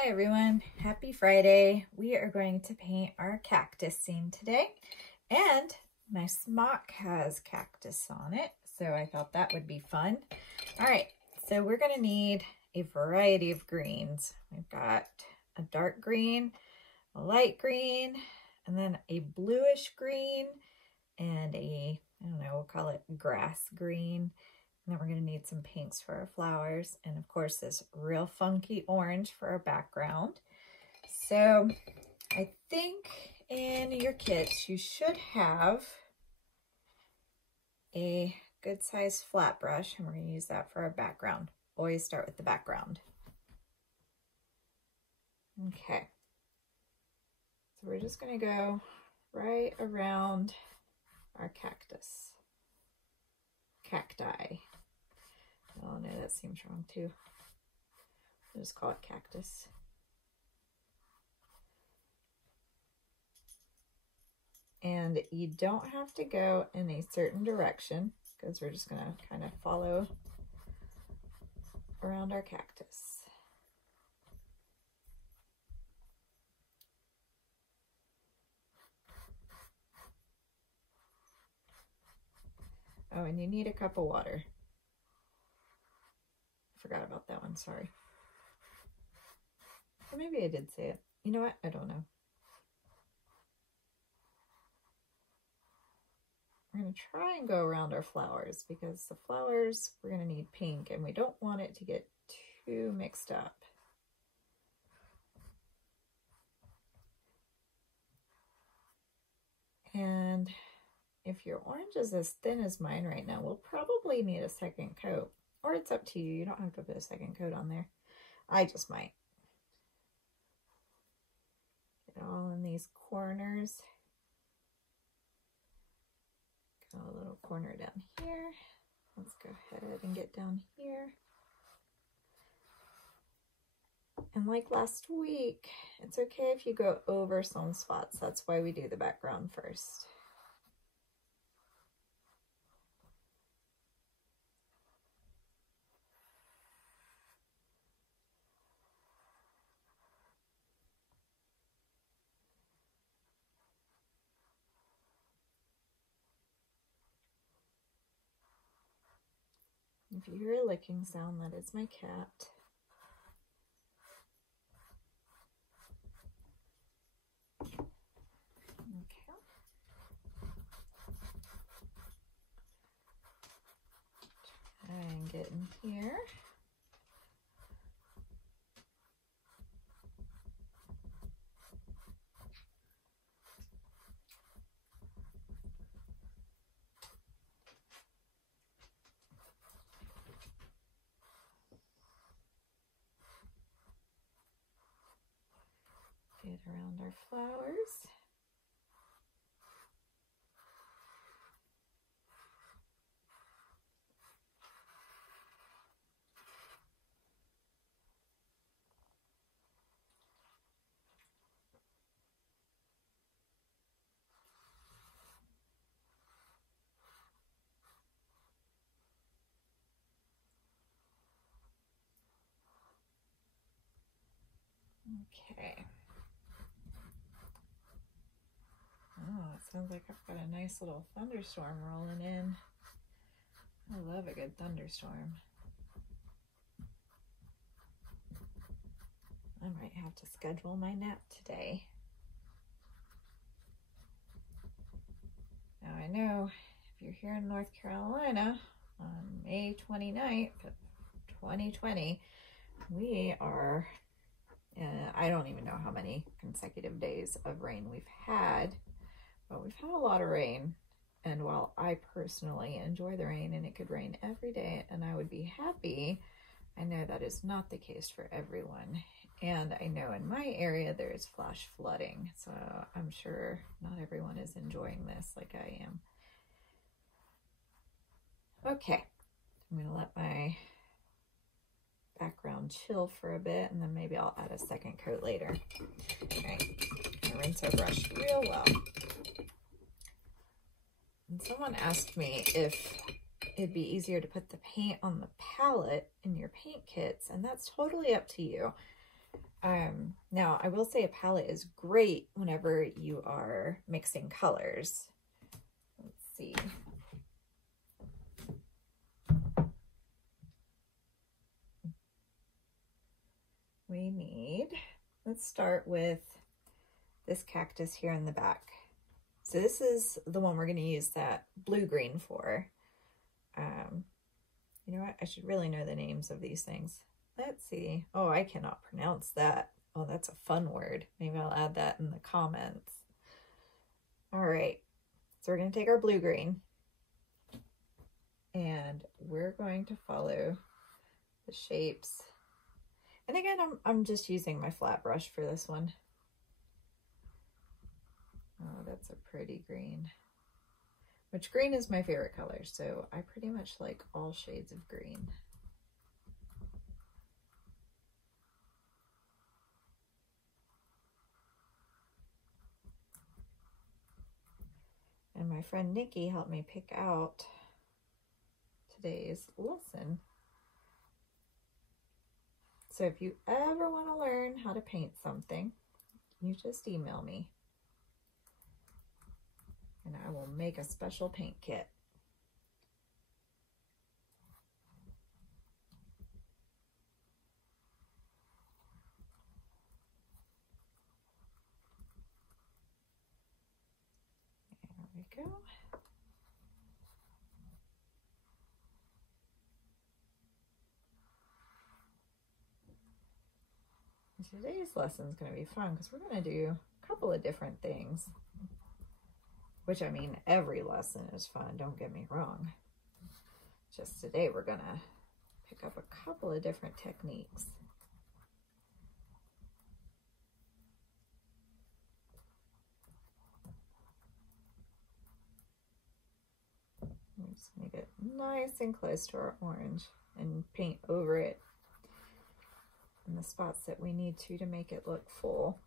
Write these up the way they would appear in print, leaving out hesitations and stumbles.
Hi everyone, happy Friday. We are going to paint our cactus scene today, and my smock has cactus on it, so I thought that would be fun. All right, so we're going to need a variety of greens. We've got a dark green, a light green, and then a bluish green, and I don't know, we'll call it grass green. And then we're going to need some pinks for our flowers, and of course this real funky orange for our background. So I think in your kits you should have a good sized flat brush, and we're going to use that for our background. Always start with the background. Okay, so we're just going to go right around our cacti. Oh no, that seems wrong too. I'll just call it cactus. And you don't have to go in a certain direction because we're just going to kind of follow around our cactus. Oh, and you need a cup of water. Forgot about that one, sorry. Or maybe I did say it. You know what? I don't know. We're going to try and go around our flowers because the flowers, we're going to need pink and we don't want it to get too mixed up. And if your orange is as thin as mine right now, we'll probably need a second coat. Or it's up to you. You don't have to put a second coat on there. I just might. Get all in these corners. Got a little corner down here. Let's go ahead and get down here. And like last week, it's okay if you go over some spots. That's why we do the background first. If you hear a licking sound, that is my cat. Okay. Try and get in here. Get around our flowers. Okay. Oh, it sounds like I've got a nice little thunderstorm rolling in. I love a good thunderstorm. I might have to schedule my nap today. Now I know if you're here in North Carolina on May 29th of 2020, we are, I don't even know how many consecutive days of rain we've had, but we've had a lot of rain. And while I personally enjoy the rain and it could rain every day and I would be happy, I know that is not the case for everyone. And I know in my area there is flash flooding, so I'm sure not everyone is enjoying this like I am. Okay, I'm going to let my background chill for a bit, and then maybe I'll add a second coat later. Okay, I'll rinse our brush real well. And someone asked me if it'd be easier to put the paint on the palette in your paint kits, and that's totally up to you. Now I will say a palette is great whenever you are mixing colors. Let's see. We need, let's start with this cactus here in the back. So this is the one we're going to use that blue-green for. You know what? I should really know the names of these things. Let's see. Oh, I cannot pronounce that. Oh, that's a fun word. Maybe I'll add that in the comments. All right. So we're going to take our blue-green and we're going to follow the shapes. And again, I'm just using my flat brush for this one. Oh, that's a pretty green. Which green is my favorite color, so I pretty much like all shades of green. And my friend Nikki helped me pick out today's lesson. So if you ever want to learn how to paint something, you just email me. And I will make a special paint kit. There we go. Today's lesson is going to be fun because we're going to do a couple of different things. Which, I mean, every lesson is fun, don't get me wrong. Just today we're going to pick up a couple of different techniques. Just make it nice and close to our orange and paint over it in the spots that we need to make it look full.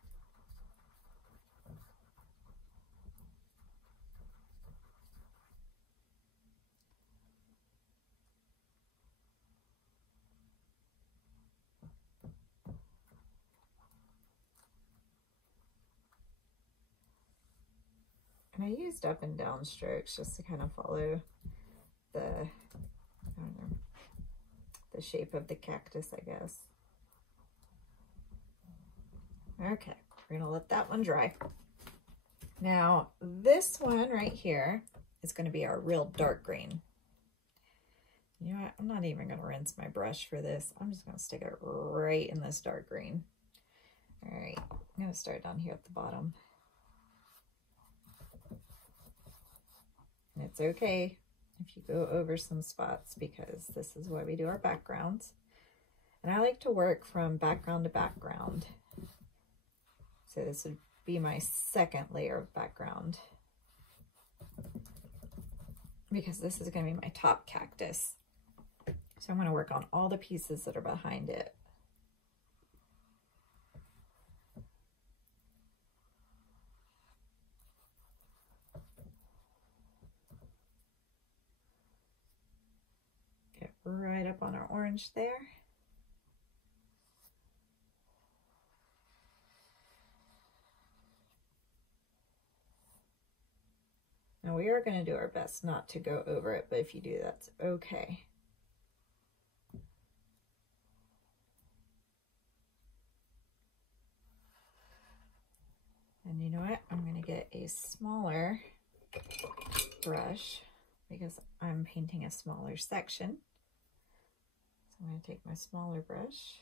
And I used up and down strokes just to kind of follow the, I don't know, the shape of the cactus, I guess. Okay, we're gonna let that one dry. Now, this one right here is gonna be our real dark green. You know what, I'm not even gonna rinse my brush for this. I'm just gonna stick it right in this dark green. All right, I'm gonna start down here at the bottom. And it's okay if you go over some spots because this is why we do our backgrounds. And I like to work from background to background. So this would be my second layer of background because this is going to be my top cactus. So I'm going to work on all the pieces that are behind it. Get right up on our orange there. Now we are going to do our best not to go over it, but if you do, that's okay. And you know what? I'm going to get a smaller brush because I'm painting a smaller section. So I'm going to take my smaller brush.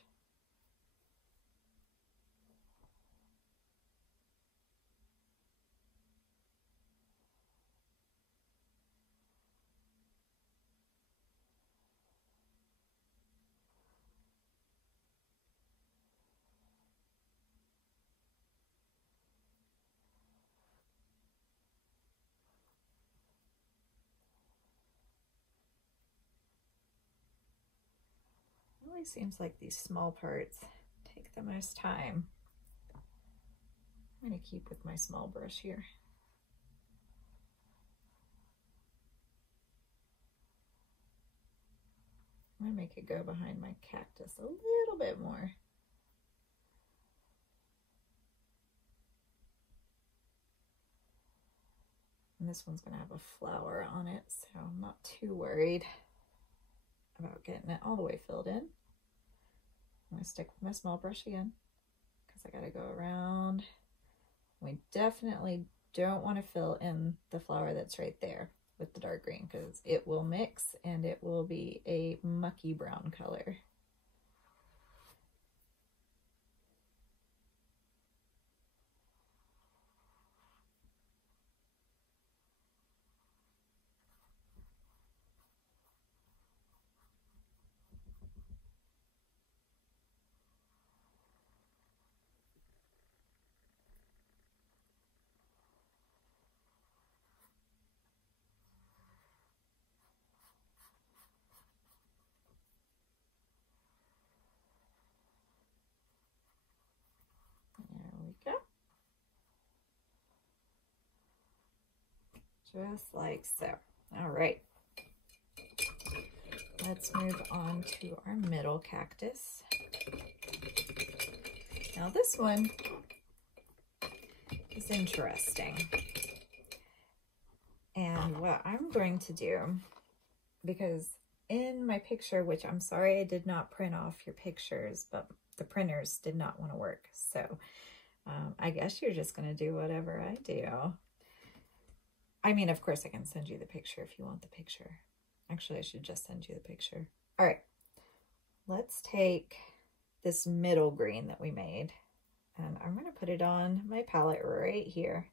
It always seems like these small parts take the most time. I'm going to keep with my small brush here. I'm going to make it go behind my cactus a little bit more. And this one's going to have a flower on it, so I'm not too worried about getting it all the way filled in. I'm going to stick with my small brush again because I got to go around. We definitely don't want to fill in the flower that's right there with the dark green because it will mix and it will be a mucky brown color. There we go. Just like so. All right. Let's move on to our middle cactus. Now this one is interesting. And what I'm going to do, because in my picture, which I'm sorry I did not print off your pictures, but the printers did not want to work. So I guess you're just going to do whatever I do. I mean, of course I can send you the picture if you want the picture. Actually, I should just send you the picture. All right, let's take this middle green that we made, and I'm going to put it on my palette right here.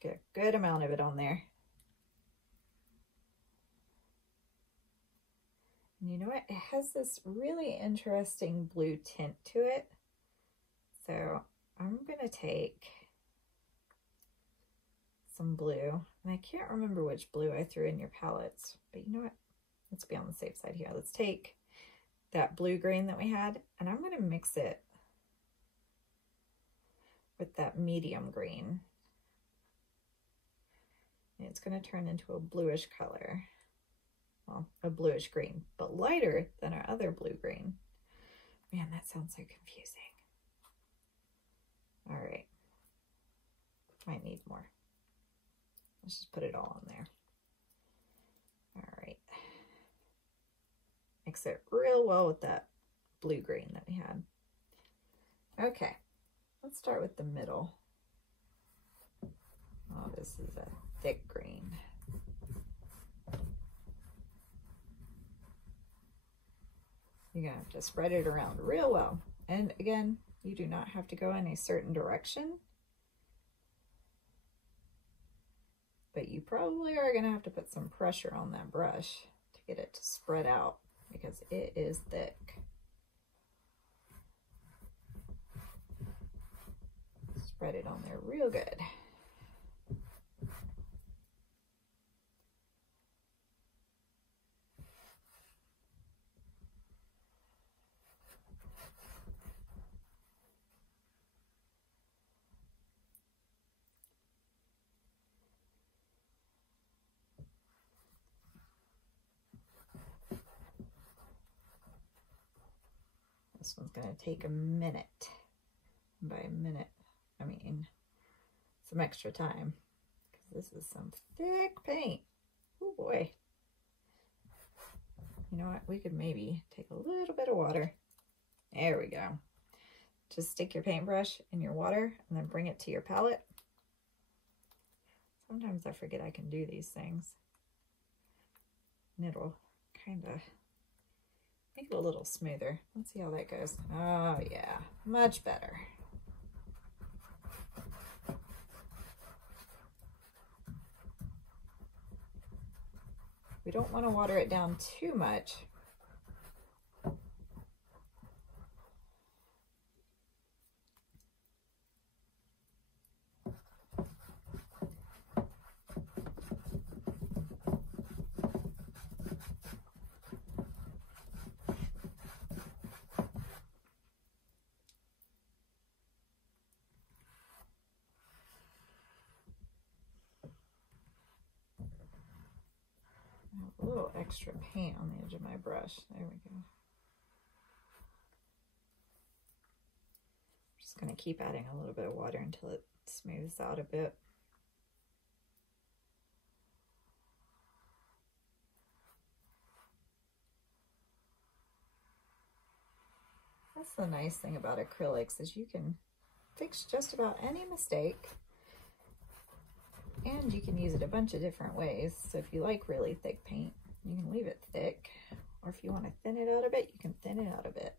Get a good amount of it on there. And you know what? It has this really interesting blue tint to it. So I'm going to take some blue, and I can't remember which blue I threw in your palettes, but you know what? Let's be on the safe side here. Let's take that blue green that we had, and I'm going to mix it with that medium green. And it's going to turn into a bluish color. Well, a bluish green, but lighter than our other blue green. Man, that sounds so confusing. All right. Might need more. Let's just put it all on there. All right. Mix it real well with that blue green that we had. Okay, let's start with the middle. Oh, this is a thick green. You're gonna have to spread it around real well. And again, you do not have to go in a certain direction, but you probably are gonna have to put some pressure on that brush to get it to spread out because it is thick. Spread it on there real good. This one's going to take a minute. By a minute, I mean some extra time, because this is some thick paint. Oh boy. You know what? We could maybe take a little bit of water. There we go. Just stick your paintbrush in your water and then bring it to your palette. Sometimes I forget I can do these things. And it'll kind of make it a little smoother. Let's see how that goes. Oh yeah, much better. We don't want to water it down too much. A little extra paint on the edge of my brush. There we go. Just going to keep adding a little bit of water until it smooths out a bit. That's the nice thing about acrylics is you can fix just about any mistake, and you can use it a bunch of different ways. So if you like really thick paint, you can leave it thick, or if you want to thin it out a bit, you can thin it out a bit.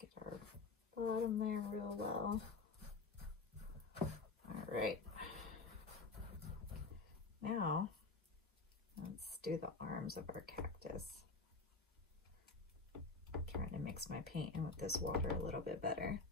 Get our bottom there real well. All right. Now, let's do the arms of our cactus. I'm trying to mix my paint in with this water a little bit better.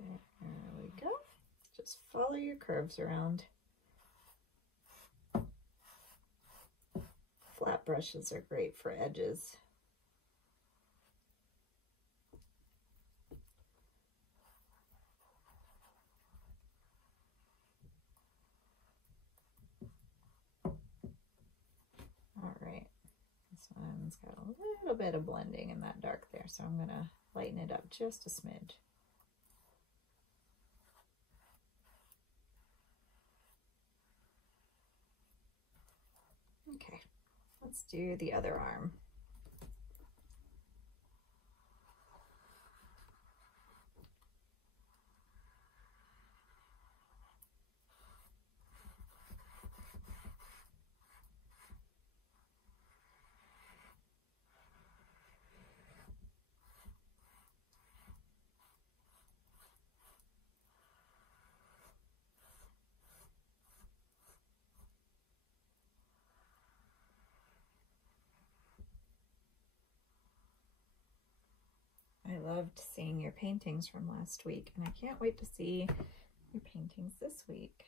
There we go. Just follow your curves around. Flat brushes are great for edges. All right, this one's got a little bit of blending in that dark there, so I'm going to lighten it up just a smidge. Okay, let's do the other arm. I loved seeing your paintings from last week, and I can't wait to see your paintings this week.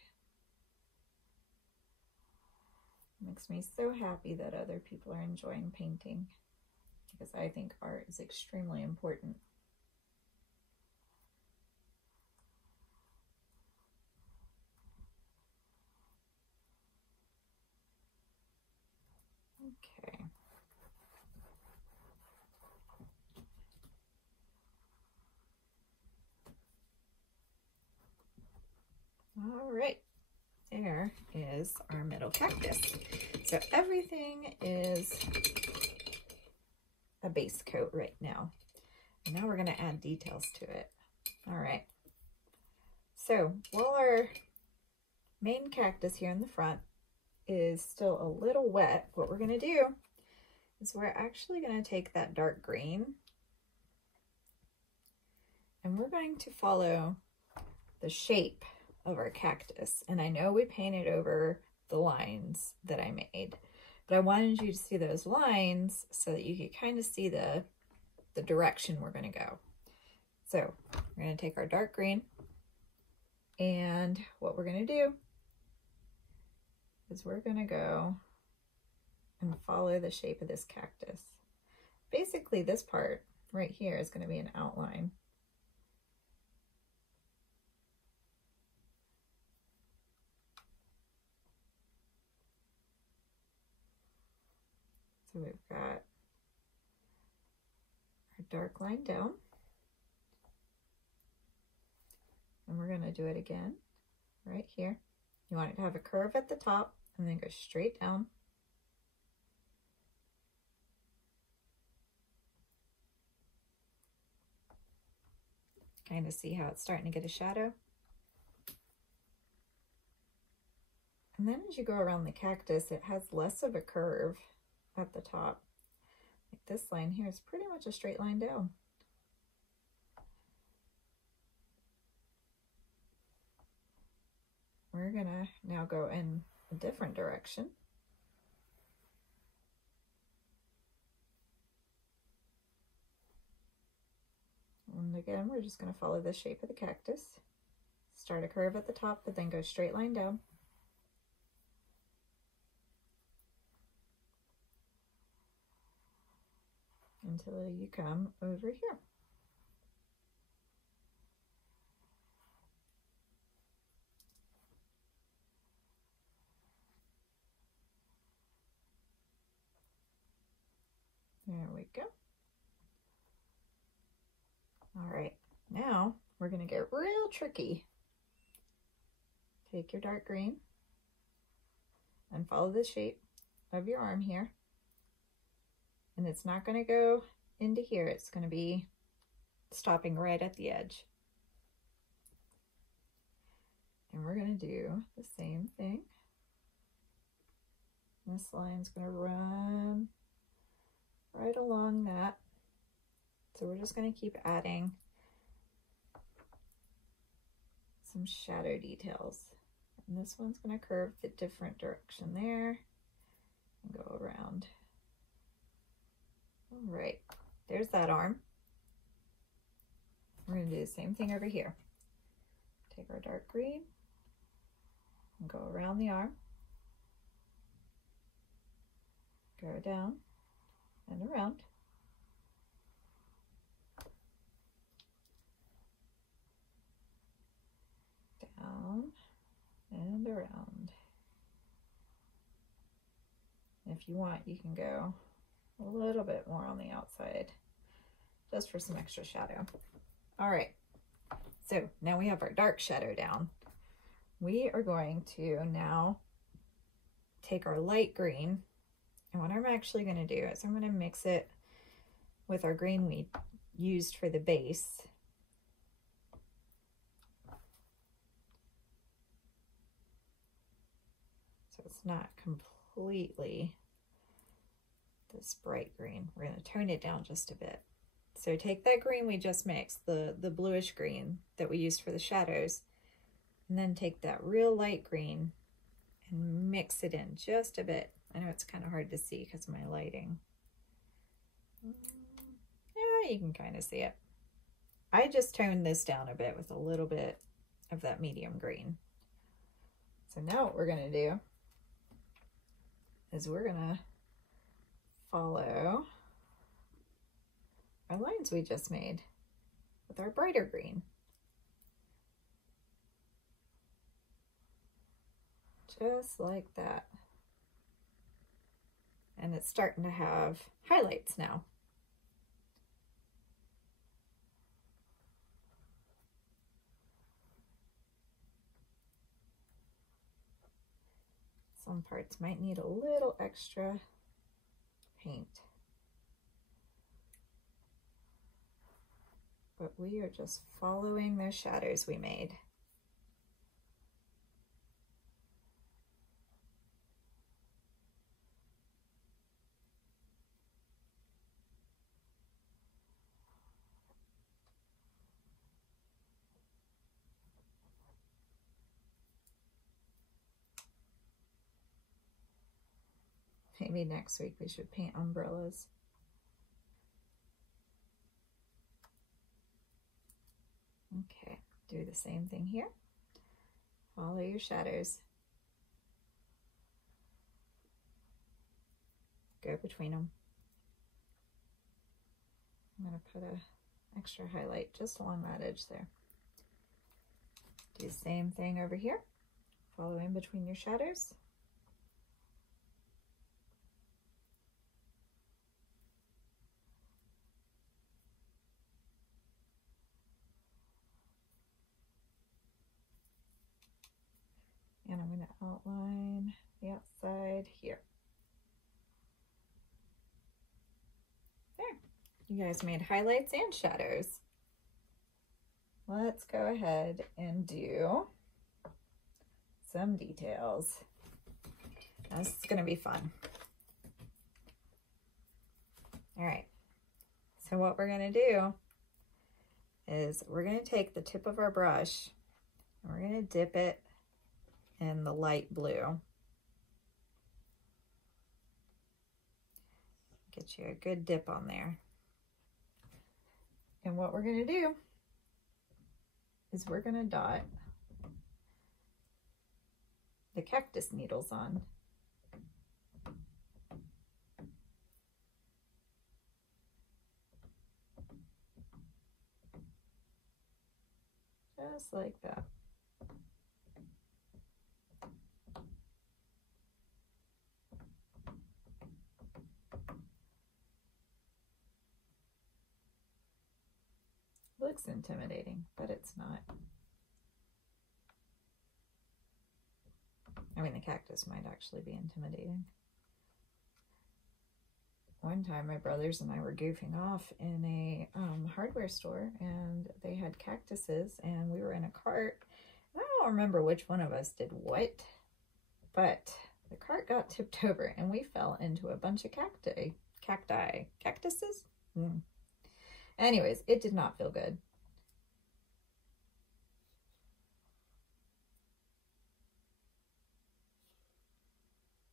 It makes me so happy that other people are enjoying painting, because I think art is extremely important. Okay. All right, there is our middle cactus. So everything is a base coat right now. And now we're going to add details to it. All right. So while our main cactus here in the front is still a little wet, what we're going to do is we're actually going to take that dark green and we're going to follow the shape of our cactus. And I know we painted over the lines that I made, but I wanted you to see those lines so that you could kind of see the direction we're going to go. So we're going to take our dark green, and what we're going to do is we're going to go and follow the shape of this cactus. Basically, this part right here is going to be an outline. So we've got our dark line down, and we're going to do it again right here. You want it to have a curve at the top and then go straight down. Kind of see how it's starting to get a shadow. And then as you go around the cactus, it has less of a curve at the top. Like this line here is pretty much a straight line down. We're gonna now go in a different direction. And again, we're just gonna follow the shape of the cactus. Start a curve at the top, but then go straight line down. Until you come over here. There we go. All right, now we're gonna get real tricky. Take your dark green and follow the shape of your arm here. And it's not gonna go into here, it's gonna be stopping right at the edge. And we're gonna do the same thing. This line's gonna run right along that. So we're just going to keep adding some shadow details. And this one's going to curve the different direction there and go around. All right, there's that arm. We're going to do the same thing over here. Take our dark green and go around the arm. Go down and around. Down and around. If you want, you can go a little bit more on the outside just for some extra shadow. All right, so now we have our dark shadow down. We are going to now take our light green, and what I'm actually going to do is I'm going to mix it with our green we used for the base. So it's not completely this bright green. We're going to tone it down just a bit. So take that green we just mixed, the bluish green that we used for the shadows, and then take that real light green and mix it in just a bit. I know it's kind of hard to see because of my lighting. Yeah, you can kind of see it. I just toned this down a bit with a little bit of that medium green. So now what we're going to do is we're going to follow our lines we just made with our brighter green. Just like that. And it's starting to have highlights now. Some parts might need a little extra paint. But we are just following those shadows we made. Maybe next week we should paint umbrellas. Okay, do the same thing here. Follow your shadows. Go between them. I'm going to put an extra highlight just along that edge there. Do the same thing over here. Follow in between your shadows. And I'm going to outline the outside here. There. You guys made highlights and shadows. Let's go ahead and do some details. This is going to be fun. All right. So what we're going to do is we're going to take the tip of our brush and we're going to dip it in the light blue. Get you a good dip on there. And what we're going to do is we're going to dot the cactus needles on. Just like that. Looks intimidating, but it's not. I mean, the cactus might actually be intimidating. One time my brothers and I were goofing off in a hardware store, and they had cactuses, and we were in a cart. I don't remember which one of us did what, but the cart got tipped over and we fell into a bunch of cactuses. Anyways, it did not feel good.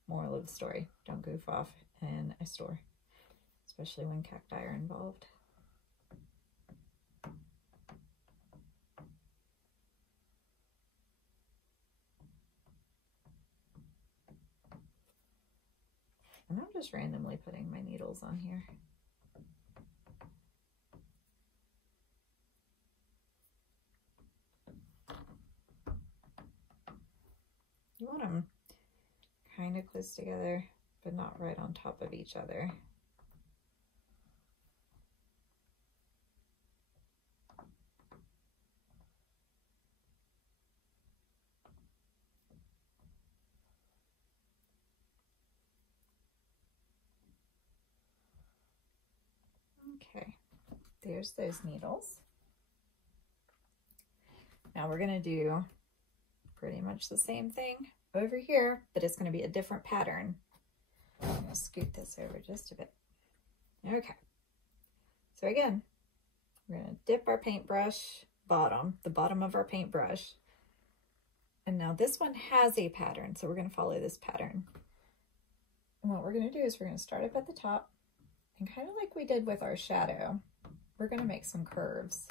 Moral of the story, don't goof off in a store, especially when cacti are involved. And I'm just randomly putting my needles on here. You want them kind of close together, but not right on top of each other. Okay, there's those needles. Now we're going to do pretty much the same thing over here, but it's going to be a different pattern. I'm going to scoot this over just a bit. Okay, so again, we're going to dip our paintbrush the bottom of our paintbrush. And now this one has a pattern, so we're going to follow this pattern. And what we're going to do is we're going to start up at the top, and kind of like we did with our shadow, we're going to make some curves.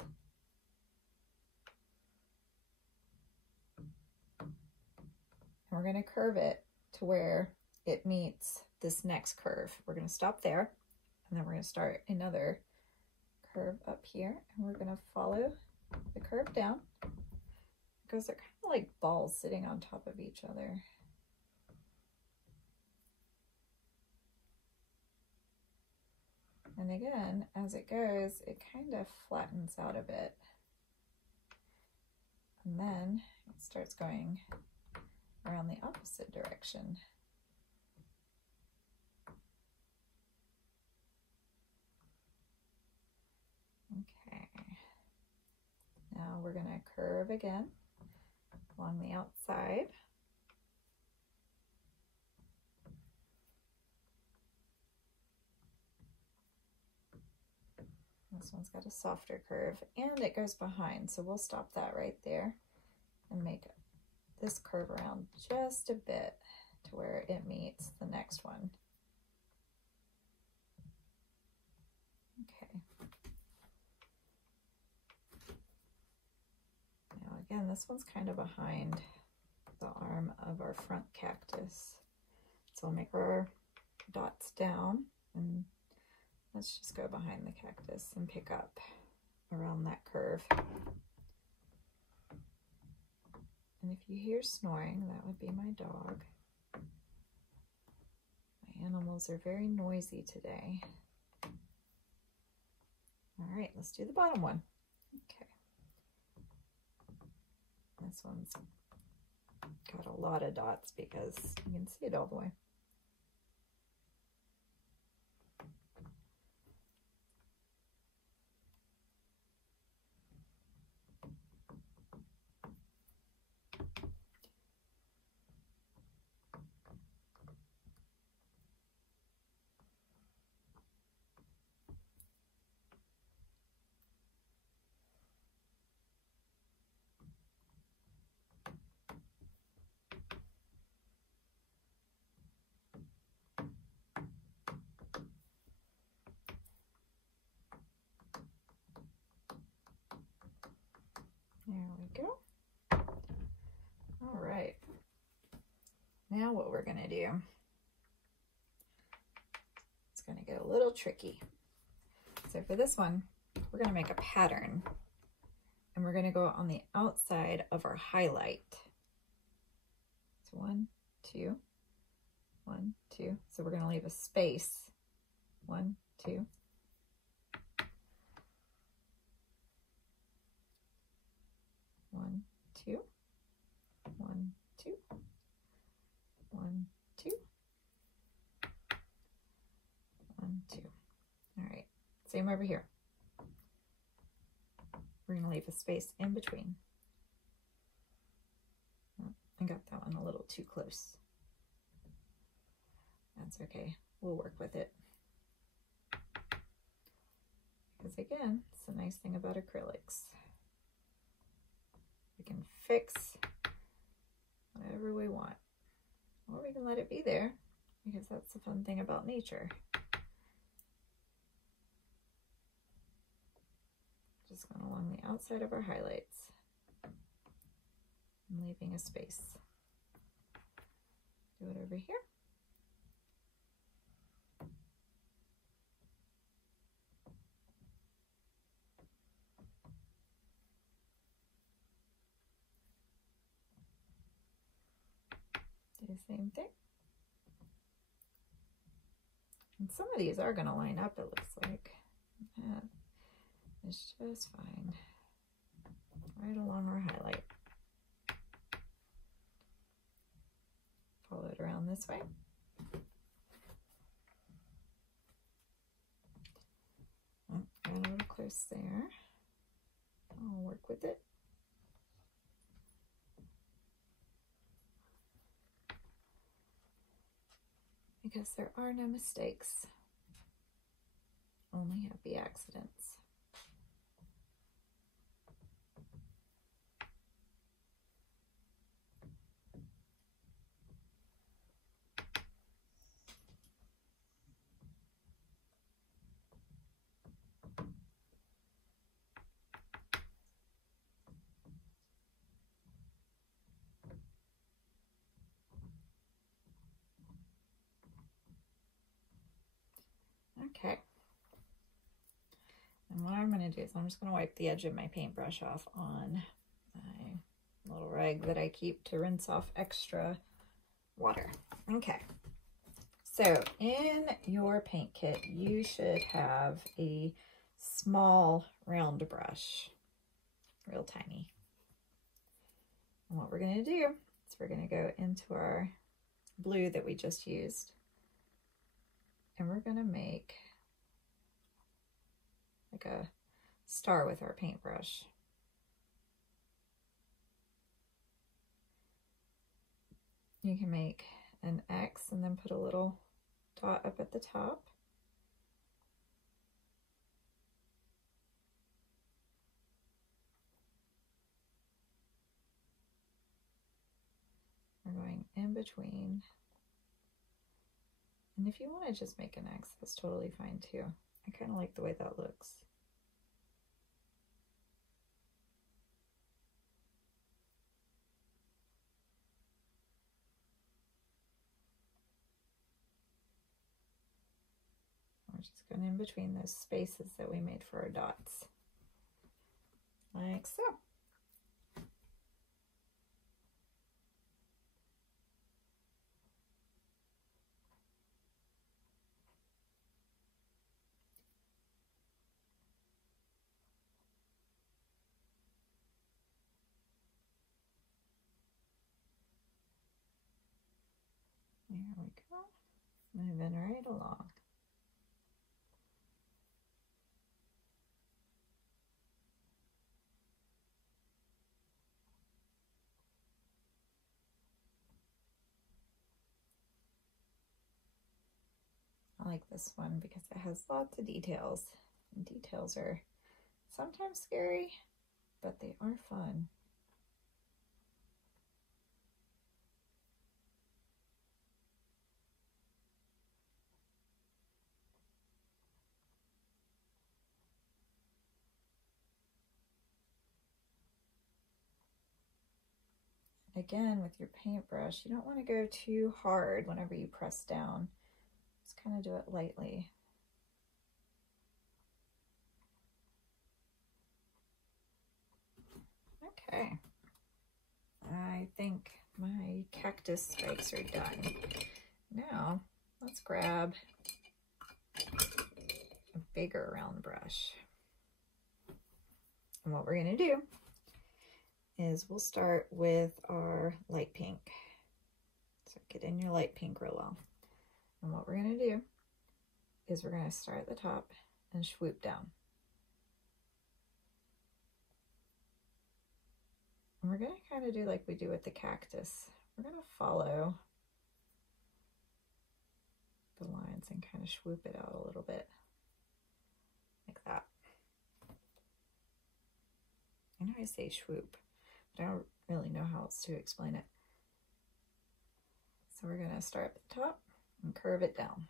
And we're going to curve it to where it meets this next curve. We're going to stop there, and then we're going to start another curve up here, and we're going to follow the curve down because they're kind of like balls sitting on top of each other. And again, as it goes, it kind of flattens out a bit. And then it starts going around the opposite direction. Okay. Now we're going to curve again along the outside. This one's got a softer curve, and it goes behind, so we'll stop that right there and make this curve around just a bit to where it meets the next one. Okay. Now again, this one's kind of behind the arm of our front cactus. So we'll make our dots down, and let's just go behind the cactus and pick up around that curve. And if you hear snoring, that would be my dog. My animals are very noisy today. All right, let's do the bottom one. Okay. This one's got a lot of dots because you can see it all the way. There we go. All right. what we're going to do. It's going to get a little tricky. So for this one, we're going to make a pattern, and we're going to go on the outside of our highlight. So 1, 2, 1, 2. So we're going to leave a space. 1, 2. One, two, 1, 2, 1, 2, 1, 2. All right, same over here. We're going to leave a space in between. Oh, I got that one a little too close. That's okay. We'll work with it. Because again, it's the nice thing about acrylics. We can fix whatever we want. Or we can let it be there, because that's the fun thing about nature. Just going along the outside of our highlights and leaving a space. Do it over here. Do the same thing. And some of these are going to line up, it looks like. Yeah, it's just fine. Right along our highlight. Follow it around this way. Oh, got a little close there. I'll work with it. Because there are no mistakes, only happy accidents. Okay. And what I'm going to do is I'm just going to wipe the edge of my paintbrush off on my little rag that I keep to rinse off extra water. Okay. So in your paint kit, you should have a small round brush, real tiny. And what we're going to do is we're going to go into our blue that we just used, and we're going to make like a star with our paintbrush. You can make an X and then put a little dot up at the top. We're going in between. And if you want to just make an X, that's totally fine too. I kind of like the way that looks. We're just going in between those spaces that we made for our dots. Like so. There we go. Moving right along. I like this one because it has lots of details. And details are sometimes scary, but they are fun. again, with your paintbrush, you don't want to go too hard whenever you press down. Just kind of do it lightly. Okay. I think my cactus stripes are done. Now, let's grab a bigger round brush. And what we're going to do is we'll start with our light pink. So get in your light pink real well. And what we're going to do is we're going to start at the top and swoop down. And we're going to kind of do like we do with the cactus. We're going to follow the lines and kind of swoop it out a little bit, like that. I know I say swoop, but I don't really know how else to explain it. So we're going to start at the top and curve it down.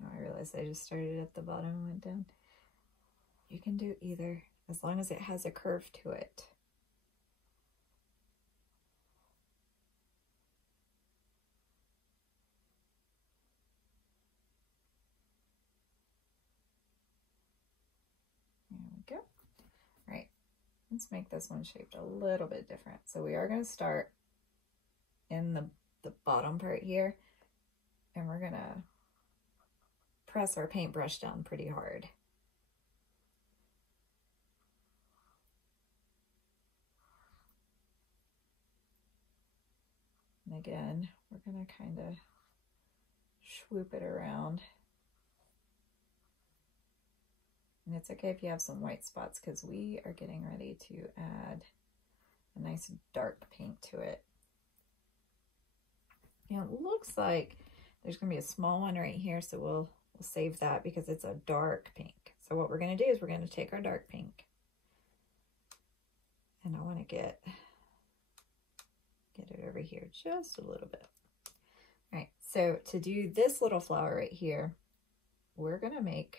Now I realize I just started at the bottom and went down. You can do either, as long as it has a curve to it. There we go. All right, let's make this one shaped a little bit different. So we are going to start in the bottom part here, and we're going to press our paintbrush down pretty hard. And again, we're going to kind of swoop it around. And it's okay if you have some white spots, because we are getting ready to add a nice dark pink to it. Now it looks like there's going to be a small one right here, so we'll save that because it's a dark pink. So what we're going to do is we're going to take our dark pink, and I want to get it over here just a little bit. All right, so to do this little flower right here, we're going to make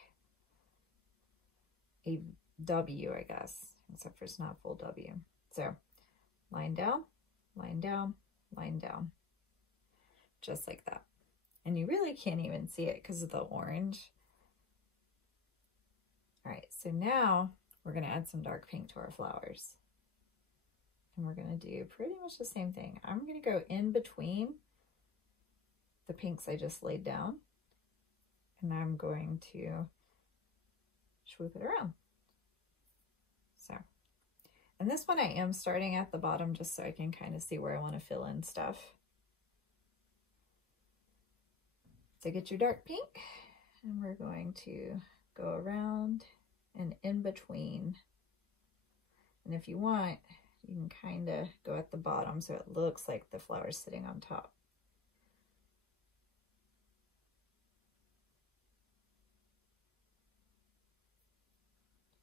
a W, I guess, except for it's not a full W. So line down, line down, line down, just like that. And you really can't even see it because of the orange. All right, so now we're going to add some dark pink to our flowers. And we're going to do pretty much the same thing. I'm going to go in between the pinks I just laid down, and I'm going to swoop it around. So, and this one I am starting at the bottom just so I can kind of see where I want to fill in stuff. So get your dark pink, and we're going to go around and in between. And if you want, you can kind of go at the bottom so it looks like the flower's sitting on top.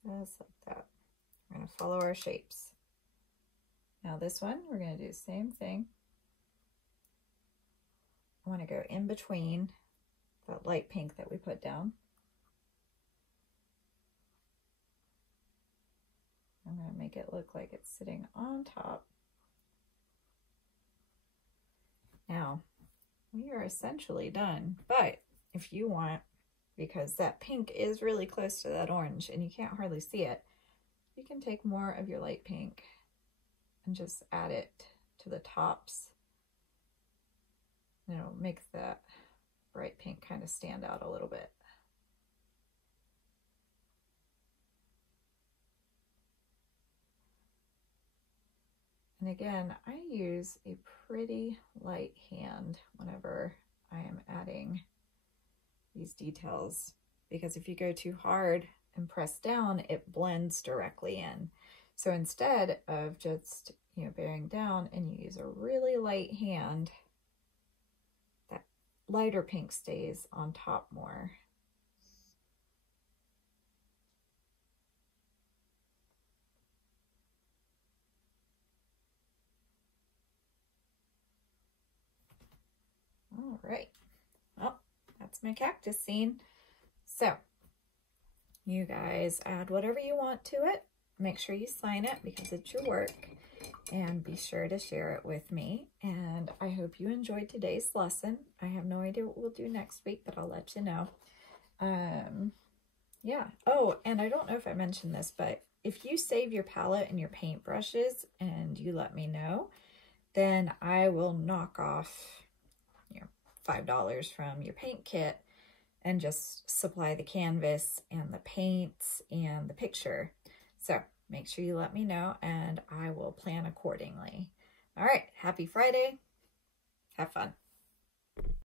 Just like that. We're going to follow our shapes. Now this one, we're going to do the same thing. I want to go in between that light pink that we put down. I'm going to make it look like it's sitting on top. Now, we are essentially done, but if you want, because that pink is really close to that orange and you can't hardly see it, you can take more of your light pink and just add it to the tops. And it'll make that bright pink kind of stand out a little bit. And again, I use a pretty light hand whenever I am adding these details, because if you go too hard and press down, it blends directly in. So instead of just, bearing down, and you use a really light hand, that lighter pink stays on top more. All right, well, that's my my cactus scene. So you guys add whatever you want to it. Make sure you sign it because it's your work, and be sure to share it with me. And I hope you enjoyed today's lesson. I have no idea what we'll do next week, but I'll let you know. Yeah. Oh, and I don't know if I mentioned this, but if you save your palette and your paintbrushes and you let me know, then I will knock off, you know, $5 from your paint kit and just supply the canvas and the paints and the picture. So make sure you let me know and I will plan accordingly. All right. Happy Friday. Have fun.